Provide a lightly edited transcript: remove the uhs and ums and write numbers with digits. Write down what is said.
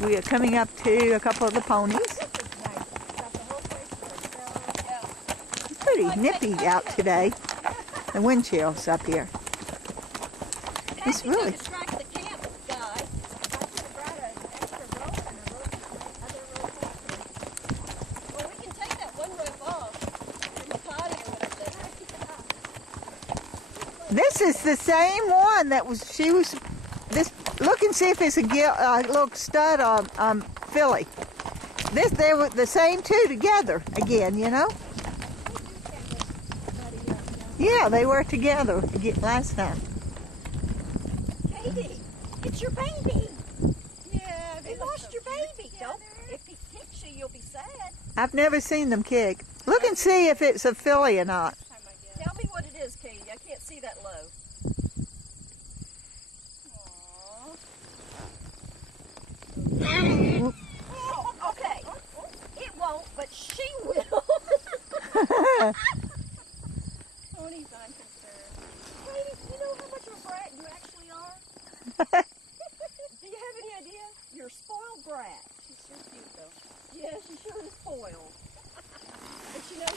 We are coming up to a couple of the ponies. It's pretty nippy out today. The wind chill's up here. It's really... This is the same one that was, she was, this, look and see if it's a little stud filly. They were the same two together again, you know? Yeah, they were together last time. Katie, it's your baby. Yeah, they lost your baby. Don't, if he kicks you, you'll be sad. I've never seen them kick. Look and see if it's a filly or not. Tell me what it is, Katie. I can't see that low. Aww. Oh, okay. It won't, but she will. Ponies, I'm concerned. Katie, you know how much of a brat you actually are? Do you have any idea? You're a spoiled brat. She's so cute, though. Yeah, she sure is spoiled. But you know,